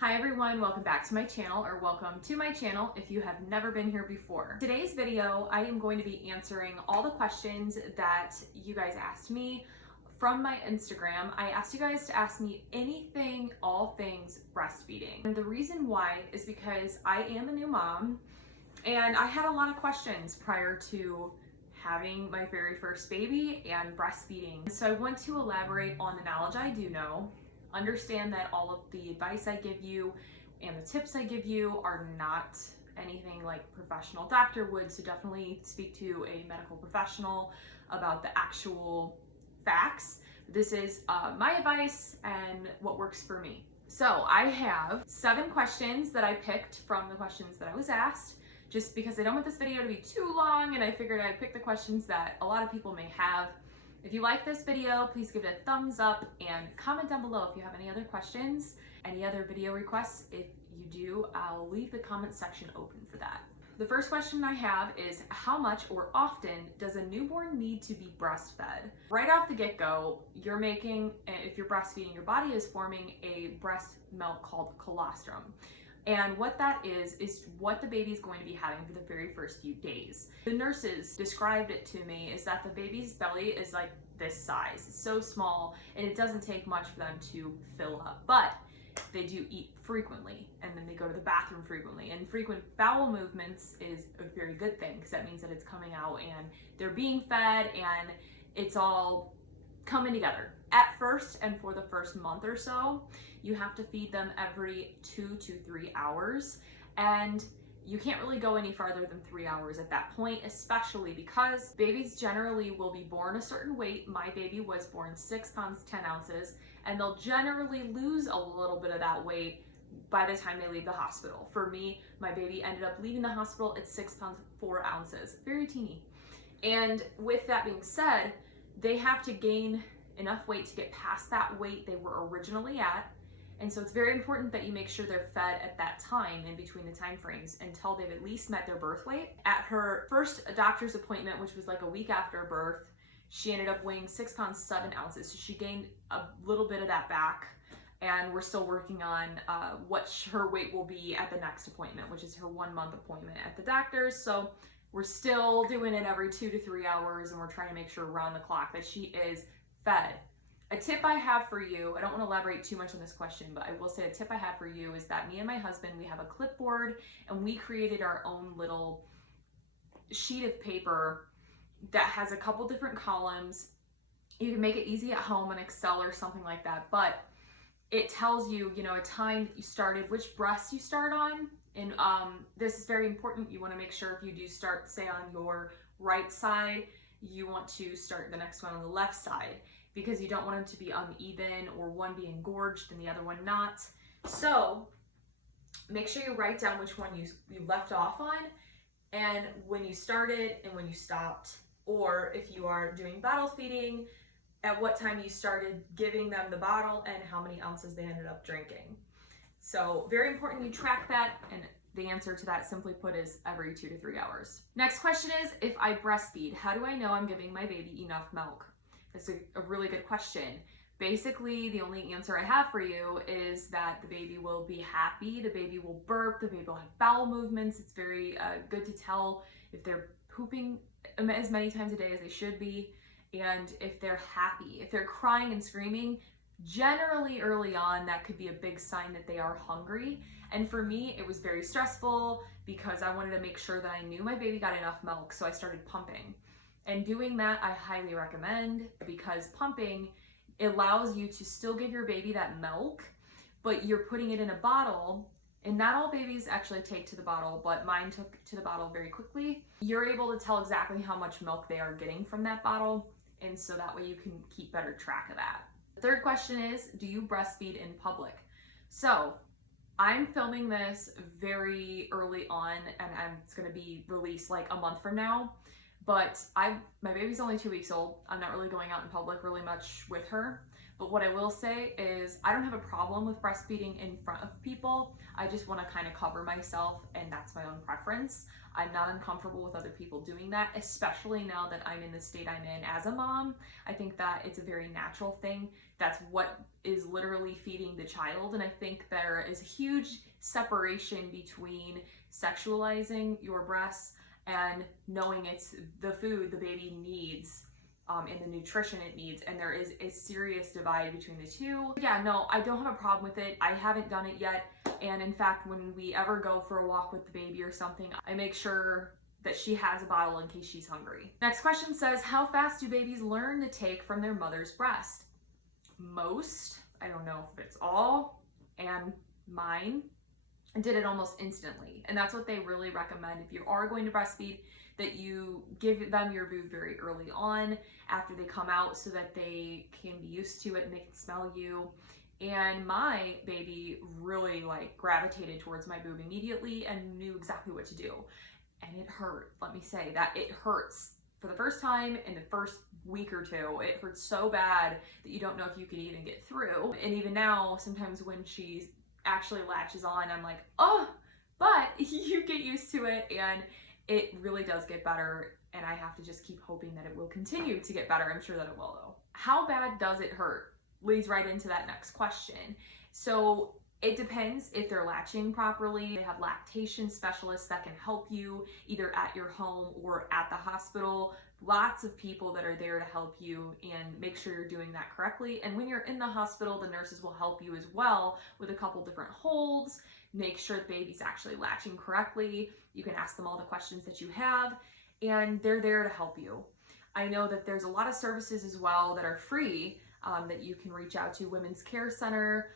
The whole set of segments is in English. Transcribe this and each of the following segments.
Hi everyone, welcome back to my channel, or welcome to my channel if you have never been here before. Today's video, I am going to be answering all the questions that you guys asked me from my Instagram. I asked you guys to ask me anything, all things breastfeeding. And the reason why is because I am a new mom and I had a lot of questions prior to having my very first baby and breastfeeding. So I want to elaborate on the knowledge I do know. Understand that all of the advice I give you and the tips I give you are not anything like professional doctor would, so definitely speak to a medical professional about the actual facts. This is my advice and what works for me. So I have 7 questions that I picked from the questions that I was asked, just because I don't want this video to be too long, and I figured I'd pick the questions that a lot of people may have. If you like this video, please give it a thumbs up and comment down below if you have any other questions, any other video requests. If you do, I'll leave the comment section open for that. The first question I have is, how much or often does a newborn need to be breastfed? Right off the get-go, if you're breastfeeding, your body is forming a breast milk called colostrum. And what that is what the baby's going to be having for the very first few days. The nurses described it to me is that the baby's belly is like this size. It's so small and it doesn't take much for them to fill up, but they do eat frequently and then they go to the bathroom frequently. And frequent bowel movements is a very good thing because that means that it's coming out and they're being fed and it's all coming together. At first, and for the first month or so, you have to feed them every 2 to 3 hours, and you can't really go any farther than 3 hours at that point, especially because babies generally will be born a certain weight. My baby was born 6 pounds 10 ounces, and they'll generally lose a little bit of that weight by the time they leave the hospital. For me, my baby ended up leaving the hospital at 6 pounds 4 ounces, very teeny. And with that being said, they have to gain enough weight to get past that weight they were originally at. And so it's very important that you make sure they're fed at that time in between the time frames until they've at least met their birth weight. At her first doctor's appointment, which was like a week after birth, she ended up weighing 6 pounds 7 ounces. So she gained a little bit of that back, and we're still working on what her weight will be at the next appointment, which is her 1 month appointment at the doctor's. So we're still doing it every 2 to 3 hours, and we're trying to make sure around the clock that she is fed. A tip I have for you, I don't want to elaborate too much on this question, but I will say a tip I have for you is that me and my husband, we have a clipboard and we created our own little sheet of paper that has a couple different columns. You can make it easy at home in Excel or something like that, but it tells you, a time that you started, which breast you start on. And this is very important. You want to make sure if you do start, say, on your right side, you want to start the next one on the left side, because you don't want them to be uneven or one be engorged and the other one not. So make sure you write down which one you left off on, and when you started and when you stopped, or if you are doing bottle feeding, at what time you started giving them the bottle and how many ounces they ended up drinking. So very important you track that, and the answer to that, simply put, is every 2 to 3 hours. Next question is, if I breastfeed, how do I know I'm giving my baby enough milk? That's a really good question. Basically, the only answer I have for you is that the baby will be happy, the baby will burp, the baby will have bowel movements. It's very good to tell if they're pooping as many times a day as they should be, and if they're happy. If they're crying and screaming, generally early on, that could be a big sign that they are hungry. And for me, it was very stressful because I wanted to make sure that I knew my baby got enough milk, so I started pumping. And doing that, I highly recommend, because pumping allows you to still give your baby that milk, but you're putting it in a bottle, and not all babies actually take to the bottle, but mine took to the bottle very quickly. You're able to tell exactly how much milk they are getting from that bottle, and so that way you can keep better track of that. The third question is, do you breastfeed in public? So I'm filming this very early on, and it's going to be released like a month from now. But my baby's only 2 weeks old. I'm not really going out in public really much with her. But what I will say is I don't have a problem with breastfeeding in front of people. I just want to kind of cover myself, and that's my own preference. I'm not uncomfortable with other people doing that, especially now that I'm in the state I'm in as a mom. I think that it's a very natural thing. That's what is literally feeding the child. And I think there is a huge separation between sexualizing your breasts and knowing it's the food the baby needs and the nutrition it needs, and there is a serious divide between the two. Yeah, no, I don't have a problem with it. I haven't done it yet, and in fact, when we ever go for a walk with the baby or something, I make sure that she has a bottle in case she's hungry. Next question says, how fast do babies learn to take from their mother's breast? Most, I don't know if it's all, and mine did it almost instantly. And that's what they really recommend if you are going to breastfeed, that you give them your boob very early on after they come out so that they can be used to it and they can smell you. And my baby really like gravitated towards my boob immediately and knew exactly what to do. And it hurt. Let me say that it hurts. For the first time in the first week or two, it hurts so bad that you don't know if you could even get through. And even now, sometimes when she actually latches on, I'm like, oh, but you get used to it, and it really does get better, and I have to just keep hoping that it will continue to get better. I'm sure that it will, though. How bad does it hurt? Leads right into that next question. So it depends if they're latching properly. They have lactation specialists that can help you either at your home or at the hospital. Lots of people that are there to help you and make sure you're doing that correctly. And when you're in the hospital, the nurses will help you as well with a couple different holds, make sure the baby's actually latching correctly. You can ask them all the questions that you have, and they're there to help you. I know that there's a lot of services as well that are free that you can reach out to, Women's Care Center,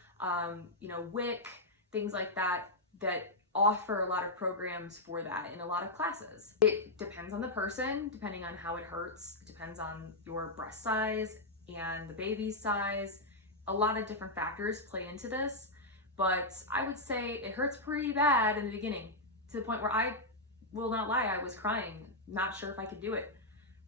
WIC, things like that, that offer a lot of programs for that in a lot of classes. It depends on the person, depending on how it hurts. It depends on your breast size and the baby's size. A lot of different factors play into this, but I would say it hurts pretty bad in the beginning, to the point where I will not lie, I was crying, not sure if I could do it,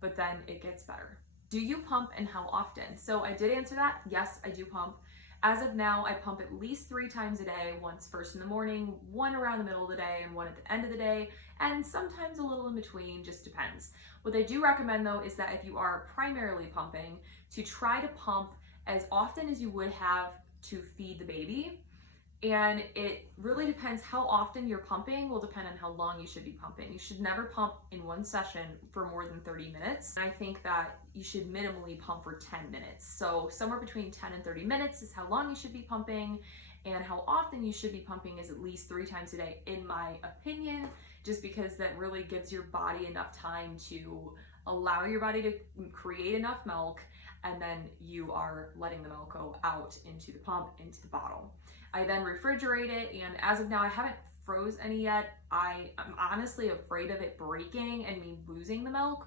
but then it gets better. Do you pump, and how often? So I did answer that. Yes, I do pump. As of now, I pump at least 3 times a day, once first in the morning, one around the middle of the day, and one at the end of the day, and sometimes a little in between, just depends. What I do recommend though is that if you are primarily pumping, to try to pump as often as you would have to feed the baby. And it really depends how often you're pumping, will depend on how long you should be pumping. You should never pump in one session for more than 30 minutes. And I think that you should minimally pump for 10 minutes. So somewhere between 10 and 30 minutes is how long you should be pumping, and how often you should be pumping is at least 3 times a day, in my opinion, just because that really gives your body enough time to allow your body to create enough milk, and then you are letting the milk go out into the pump, into the bottle. I then refrigerate it, and as of now, I haven't froze any yet. I'm honestly afraid of it breaking and me losing the milk.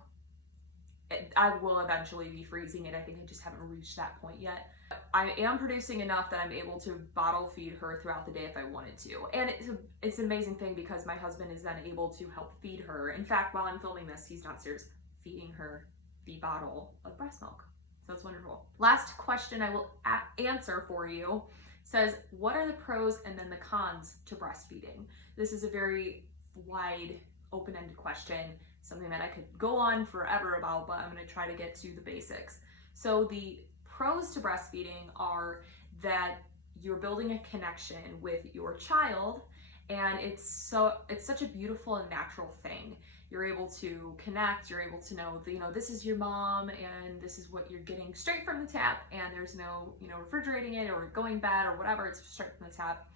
I will eventually be freezing it. I think I just haven't reached that point yet. I am producing enough that I'm able to bottle feed her throughout the day if I wanted to. And it's an amazing thing because my husband is then able to help feed her. In fact, while I'm filming this, he's downstairs feeding her the bottle of breast milk. So it's wonderful. Last question I will answer for you says, what are the pros and then the cons to breastfeeding? This is a very wide, open-ended question, something that I could go on forever about, but I'm going to try to get to the basics. So the pros to breastfeeding are that you're building a connection with your child, and it's such a beautiful and natural thing. You're able to connect, you're able to know that, this is your mom and this is what you're getting straight from the tap, and there's no, refrigerating it or going bad or whatever, it's straight from the tap.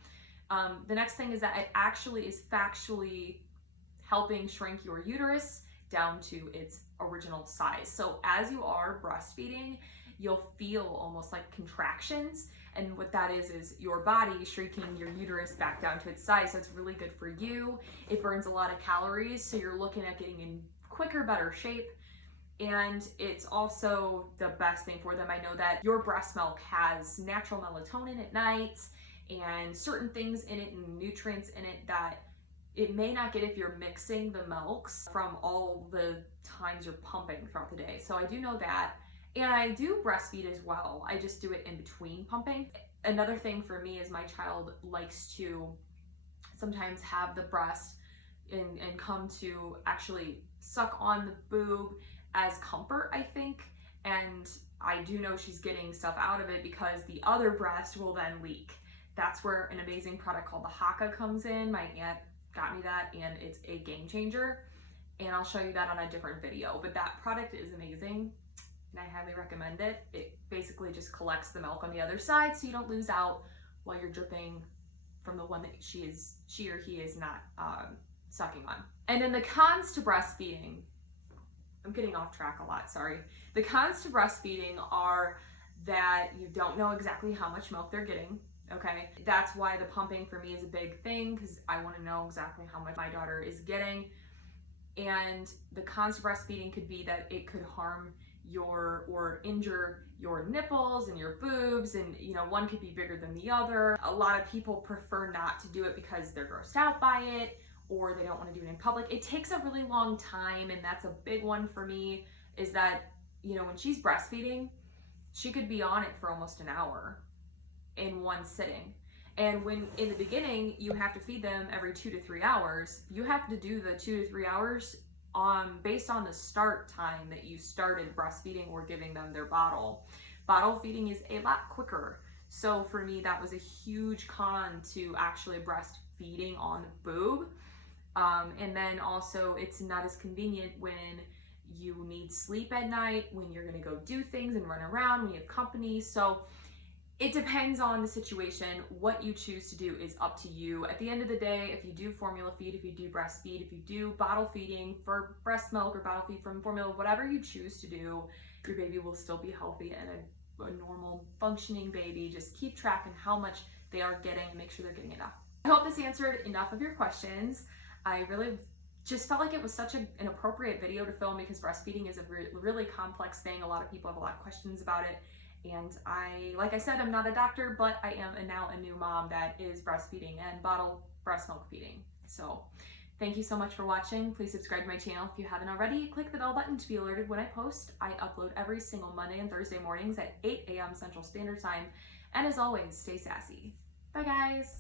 The next thing is that it actually is factually helping shrink your uterus down to its original size. So as you are breastfeeding, you'll feel almost like contractions, and what that is your body shrinking your uterus back down to its size. So it's really good for you. It burns a lot of calories, so you're looking at getting in quicker, better shape. And it's also the best thing for them. I know that your breast milk has natural melatonin at night and certain things in it and nutrients in it that it may not get if you're mixing the milks from all the times you're pumping throughout the day. So I do know that. And I do breastfeed as well. I just do it in between pumping. Another thing for me is my child likes to sometimes have the breast and come to actually suck on the boob as comfort, I think. And I do know she's getting stuff out of it because the other breast will then leak. That's where an amazing product called the Haka comes in. My aunt got me that and it's a game changer. And I'll show you that on a different video. But that product is amazing and I highly recommend it. It basically just collects the milk on the other side so you don't lose out while you're dripping from the one that she or he is not sucking on. And then the cons to breastfeeding, I'm getting off track a lot, sorry. The cons to breastfeeding are that you don't know exactly how much milk they're getting, okay? That's why the pumping for me is a big thing, because I want to know exactly how much my daughter is getting. And the cons to breastfeeding could be that it could harm or injure your nipples and your boobs, and one could be bigger than the other. A lot of people prefer not to do it because they're grossed out by it or they don't want to do it in public. It takes a really long time, and that's a big one for me, is that when she's breastfeeding, she could be on it for almost an hour in one sitting. And when in the beginning you have to feed them every 2 to 3 hours, you have to do the 2 to 3 hours based on the start time that you started breastfeeding or giving them their bottle. Bottle feeding is a lot quicker. So for me, that was a huge con to actually breastfeeding on the boob. And then also it's not as convenient when you need sleep at night, when you're gonna go do things and run around, when you have company. So it depends on the situation. What you choose to do is up to you. At the end of the day, if you do formula feed, if you do breastfeed, if you do bottle feeding for breast milk or bottle feed from formula, whatever you choose to do, your baby will still be healthy and a normal functioning baby. Just keep track on how much they are getting and make sure they're getting enough. I hope this answered enough of your questions. I really just felt like it was such an appropriate video to film because breastfeeding is a really complex thing. A lot of people have a lot of questions about it. And like I said, I'm not a doctor, but I am now a new mom that is breastfeeding and bottle breast milk feeding. So thank you so much for watching. Please subscribe to my channel if you haven't already. Click the bell button to be alerted when I post. I upload every single Monday and Thursday mornings at 8 a.m. Central Standard Time. And as always, stay sassy. Bye guys.